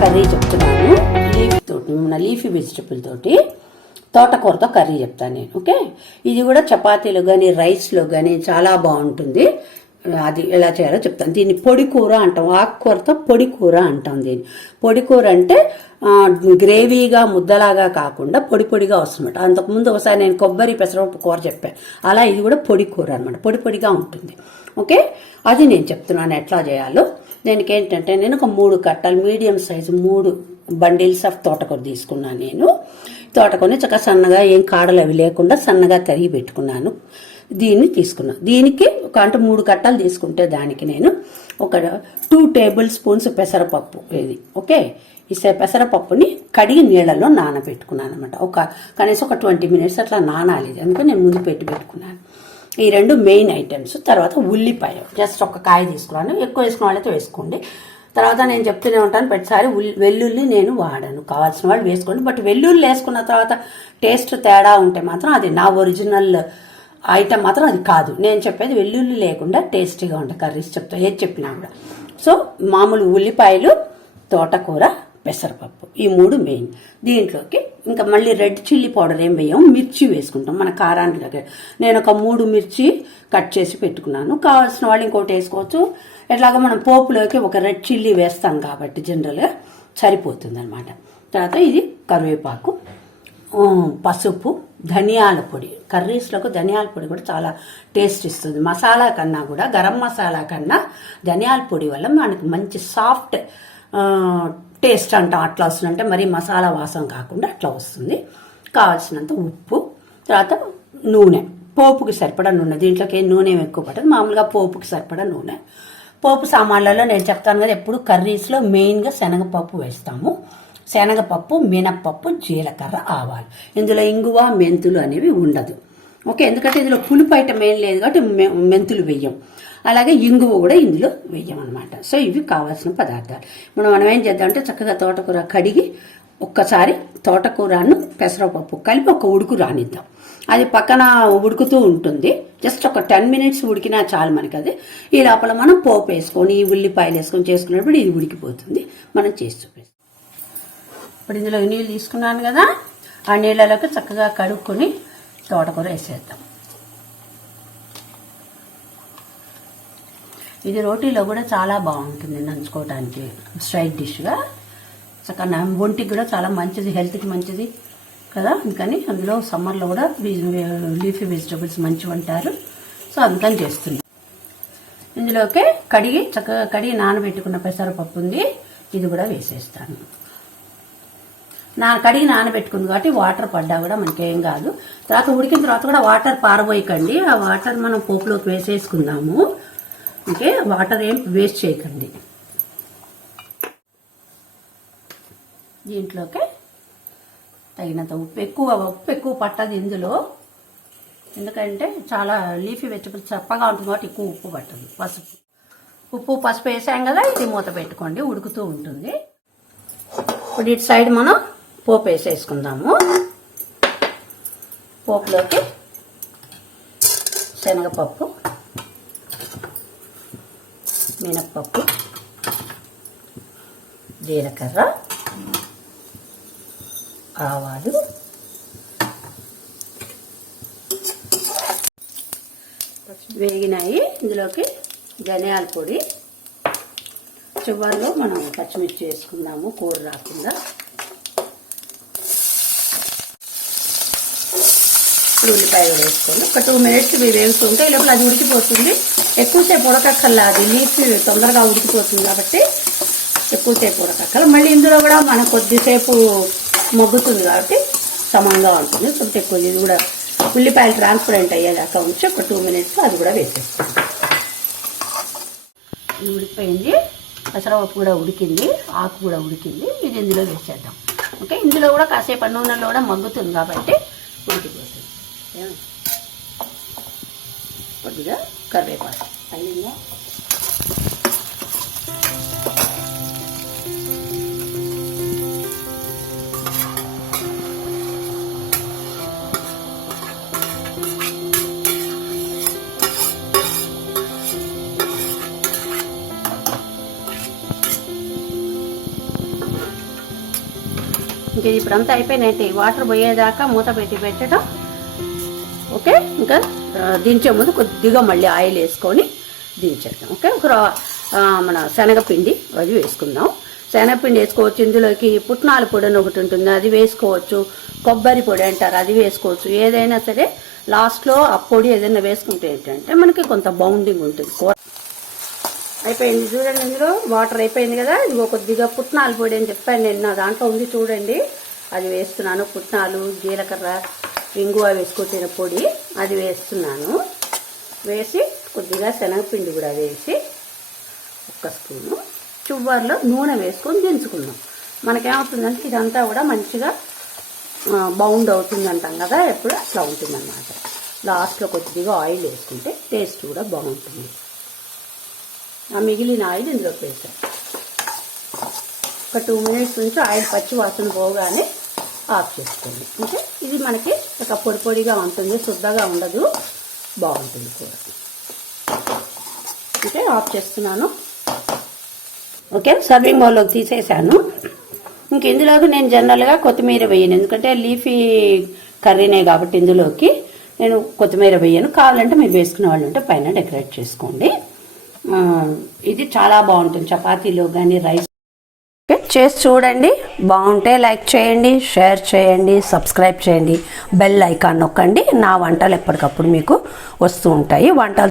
Curry చెప్తున్నాను. Leaf తోటి, మన లీఫీ వెజిటబుల్ తోటి తోటకూరతో కర్రీ చెప్తాను నేను. ఓకే, ఇది కూడా చపాతీలో కానీ రైస్లో కానీ చాలా బాగుంటుంది. అది ఎలా చేయాలో చెప్తాను. దీన్ని పొడి కూర అంటాం, ఆకుకూరతో పొడి కూర అంటాం. దీన్ని పొడి కూర అంటే గ్రేవీగా ముద్దలాగా కాకుండా పొడి పొడిగా వస్తుందన్నమాట. అంతకుముందు ఒకసారి నేను కొబ్బరి పెసరపప్పు కూర చెప్పాను, అలా ఇది కూడా పొడి కూర అనమాట, పొడి పొడిగా ఉంటుంది. ఓకే, అది నేను చెప్తున్నాను ఎట్లా చేయాలో. దీనికి ఏంటంటే నేను ఒక 3 కట్టలు మీడియం సైజు 3 బండిల్స్ ఆఫ్ తోటకూర తీసుకున్నాను. నేను తోటకూరని చక్కగా సన్నగా, ఏం కాడలు అవి లేకుండా సన్నగా తరిగి పెట్టుకున్నాను. దీన్ని తీసుకున్నాను. దీనికి ఒక 3 కట్టలు తీసుకుంటే దానికి నేను ఒక 2 టేబుల్ స్పూన్స్ పెసరపప్పు ఇది. ఓకే, ఈ పెసరపప్పుని కడిగి నీళ్ళలో నానబెట్టుకున్నాను అనమాట. కనీసం ఒక 20 మినిట్స్ అట్లా నానాలి, అందుకని నేను ముందు పెట్టుకున్నాను. ఈ 2 మెయిన్ ఐటమ్స్. తర్వాత ఉల్లిపాయ జస్ట్ ఒక కాయ తీసుకున్నాను, ఎక్కువ వేసుకున్న వాళ్ళైతే వేసుకోండి. తర్వాత నేను చెప్తూనే ఉంటాను ప్రతిసారి వెల్లుల్లి నేను వాడాను, కావాల్సిన వాళ్ళు వేసుకోండి. బట్ వెల్లుల్లి వేసుకున్న తర్వాత టేస్ట్ తేడా ఉంటే మాత్రం అది నా ఒరిజినల్ ఐటమ్ మాత్రం అది కాదు. నేను చెప్పేది వెల్లుల్లి లేకుండా టేస్టీగా ఉంటాయి కర్రీస్ చెప్తా, ఏది చెప్పినా కూడా. సో మామూలు ఉల్లిపాయలు, తోటకూర, పెసరపప్పు, ఈ 3 మెయిన్. దీంట్లోకి ఇంకా మళ్ళీ రెడ్ చిల్లీ పౌడర్ ఏం వేయం, మిర్చి వేసుకుంటాం మన కారానికి దగ్గర. నేను ఒక 3 మిర్చి కట్ చేసి పెట్టుకున్నాను. కావాల్సిన వాళ్ళు ఇంకోటి వేసుకోవచ్చు. ఎట్లాగో మనం పోపులోకి ఒక రెడ్ చిల్లీ వేస్తాం కాబట్టి జనరల్గా సరిపోతుంది అనమాట. తర్వాత ఇది కరివేపాకు, పసుపు, ధనియాల పొడి. కర్రీస్లకు ధనియాల పొడి కూడా చాలా టేస్ట్ ఇస్తుంది. మసాలా కన్నా కూడా, గరం మసాలా కన్నా ధనియాల పొడి వల్ల మనకి మంచి సాఫ్ట్ టేస్ట్ అంటాం. అట్లా వస్తుంది, అంటే మరి మసాలా వాసన కాకుండా అట్లా వస్తుంది. కావాల్సినంత ఉప్పు, తర్వాత నూనె, పోపుకి సరిపడా నూనె. దీంట్లోకి నూనె ఎక్కువ పట్టదు, మామూలుగా పోపుకి సరిపడా నూనె. పోపు సామాన్లలో నేను చెప్తాను కదా, ఎప్పుడు కర్రీస్లో మెయిన్గా శనగపప్పు వేస్తాము. శనగపప్పు, మినప్పప్పు, జీలకర్ర, ఆవాలు. ఇందులో ఇంగువ, మెంతులు అనేవి ఉండదు. ఓకే, ఎందుకంటే ఇందులో పులుపు ఐటమ్ ఏం లేదు కాబట్టి మెంతులు వెయ్యం. అలాగే ఇంగువ కూడా ఇందులో వెయ్యం అనమాట. సో ఇవి కావాల్సిన పదార్థాలు. ఇప్పుడు మనం ఏం చేద్దామంటే చక్కగా తోటకూర కడిగి ఒక్కసారి తోటకూరను పెసరపప్పు కలిపి ఒక ఉడుకు రానిద్దాం. అది పక్కన ఉడుకుతూ ఉంటుంది. జస్ట్ ఒక 10 మినిట్స్ ఉడికినా చాలు మనకి. అది ఈ లోపల మనం పోపు వేసుకొని ఉల్లిపాయలు వేసుకొని చేసుకున్నప్పుడు ఇది ఉడికిపోతుంది. మనం చేసి చూపిస్తాం. ఇప్పుడు ఇందులో నీళ్ళు తీసుకున్నాను కదా, ఆ నీళ్ళలోకి చక్కగా కడుక్కొని తోటకూర వేసేద్దాం. ఇది రోటీలో కూడా చాలా బాగుంటుంది నంచుకోవడానికి, స్ట్రైట్ డిష్గా. చక్కగా ఒంటికి కూడా చాలా మంచిది, హెల్త్కి మంచిది కదా. అందుకని అందులో సమ్మర్లో కూడా లీఫీ వెజిటబుల్స్ మంచివి అంటారు. సో అందుకని చేస్తుంది. ఇందులోకి చక్కగా కడిగి నానబెట్టుకున్న పెసరపప్పు ఉంది, ఇది కూడా వేసేస్తాను. కడిగి నానబెట్టుకుంది కాబట్టి వాటర్ పడ్డా కూడా మనకేం కాదు. తర్వాత ఉడికిన తర్వాత కూడా వాటర్ పారబోయకండి, ఆ వాటర్ మనం పోపులోకి వేసేసుకుందాము. ఓకే, వాటర్ ఏం వేస్ట్ చేయకండి. దీంట్లోకి తగినంత ఉప్పు ఎక్కువ పట్టదు ఇందులో, ఎందుకంటే చాలా లీఫీ వెజిటబుల్స్ చప్పగా ఉంటుంది కాబట్టి ఎక్కువ ఉప్పు పట్టదు. పసుపు వేసాం కదా, ఇది మూత పెట్టుకోండి, ఉడుకుతూ ఉంటుంది. ఇప్పుడు ఇటు సైడ్ మనం పోపు వేసేసుకుందాము. పోపులోకి శనగపప్పు, మినప్పప్పు, జీలకర్ర, ఆవాలు, వేగినాయి. ఇందులోకి ధనియాల పొడి, చివరిలో మనం పచ్చిమిర్చి వేసుకుందాము కూర రాకుండా. ఉల్లిపాయ వేసుకొని ఒక 2 మినిట్స్ ఇవి వేస్తుంటే ఈ లోపల అది ఉడికిపోతుంది. ఎక్కువసేపు ఉడకక్కర్లా, అది నీటి తొందరగా ఉడికిపోతుంది కాబట్టి ఎక్కువసేపు ఉడకక్కల. మళ్ళీ ఇందులో కూడా మనకు కొద్దిసేపు మగ్గుతుంది కాబట్టి సమంగా ఉంటుంది. కొంచెం ఎక్కువ ఇది కూడా ఉల్లిపాయలు ట్రాన్స్పరెంట్ అయ్యేదాకా ఉంచి ఒక 2 మినిట్స్ అది కూడా వేసేస్తాం. ఇది ఉడికిపోయింది, పెసరపప్పు కూడా ఉడికింది, ఆకు కూడా ఉడికింది. ఇది ఇందులో వేసేద్దాం. ఓకే, ఇందులో కూడా కాసేపు నూనెలో కూడా మగ్గుతుంది కాబట్టి ఉడికిపోతుంది. కొద్దిగా కరివేపాకు అయ్యిందా. ఇంకా ఇప్పుడంతా అయిపోయినట్టే, వాటర్ పోయేదాకా మూత పెట్టడం. ఓకే, ఇంకా దించే ముందు కొద్దిగా మళ్ళీ ఆయిల్ వేసుకొని దించేద్దాం. ఓకే, మన శనగపిండి అది వేసుకుందాం. శనగపిండి వేసుకోవచ్చు, ఇందులోకి పుట్నాల పొడి అని ఒకటి ఉంటుంది, అది వేసుకోవచ్చు. కొబ్బరి పొడి అంటారు, అది వేసుకోవచ్చు. ఏదైనా సరే లాస్ట్లో ఆ పొడి ఏదైనా వేసుకుంటే ఏంటంటే మనకి కొంత బౌండింగ్ ఉంటుంది. కూర అయిపోయింది చూడండి, ఇందులో వాటర్ అయిపోయింది కదా. ఇదిగో కొద్దిగా పుట్నాల పొడి అని చెప్పాను నేను, నా దాంట్లో ఉంది చూడండి, అది వేస్తున్నాను. పుట్నాలు, జీలకర్ర, ఇంగువ వేసుకొచ్చిన పొడి అది వేస్తున్నాను. వేసి కొద్దిగా శనగపిండి కూడా వేసి 1 స్పూను చువ్వర్లో నూనె వేసుకొని దించుకుందాం. మనకేమవుతుందంటే ఇదంతా కూడా మంచిగా బౌండ్ అవుతుంది అంటాం కదా, ఎప్పుడు అట్లా ఉంటుందన్నమాట. లాస్ట్లో కొద్దిగా ఆయిల్ వేసుకుంటే టేస్ట్ కూడా బాగుంటుంది. ఆ మిగిలిన ఆయిల్ ఇందులోకి వేసాం. ఒక 2 మినిట్స్ నుంచి ఆయిల్ పచ్చి వాసన పోగానే ఆఫ్ చేసుకోండి. అంటే ఇది మనకి ఒక పొడి పొడిగా ఉంటుంది, శుద్ధగా ఉండదు, బాగుంటుంది కూర. అంటే ఆఫ్ చేస్తున్నాను. ఓకే, సర్వింగ్ బౌల్లోకి తీసేసాను. ఇంక ఇందులోకి నేను జనరల్గా కొత్తిమీర వేయను, ఎందుకంటే లీఫీ కర్రీనే కాబట్టి ఇందులోకి నేను కొత్తిమీర వేయను. కావాలంటే మీరు వేసుకునే వాళ్ళు ఉంటే పైన డెకరేట్ చేసుకోండి. ఇది చాలా బాగుంటుంది చపాతీలో కానీ రైస్. ఓకే, చేసి చూడండి, బాగుంటే లైక్ చేయండి, షేర్ చేయండి, సబ్స్క్రైబ్ చేయండి, బెల్ ఐకాన్ నొక్కండి. నా వంటలు ఎప్పటికప్పుడు మీకు వస్తూ ఉంటాయి. వంటలు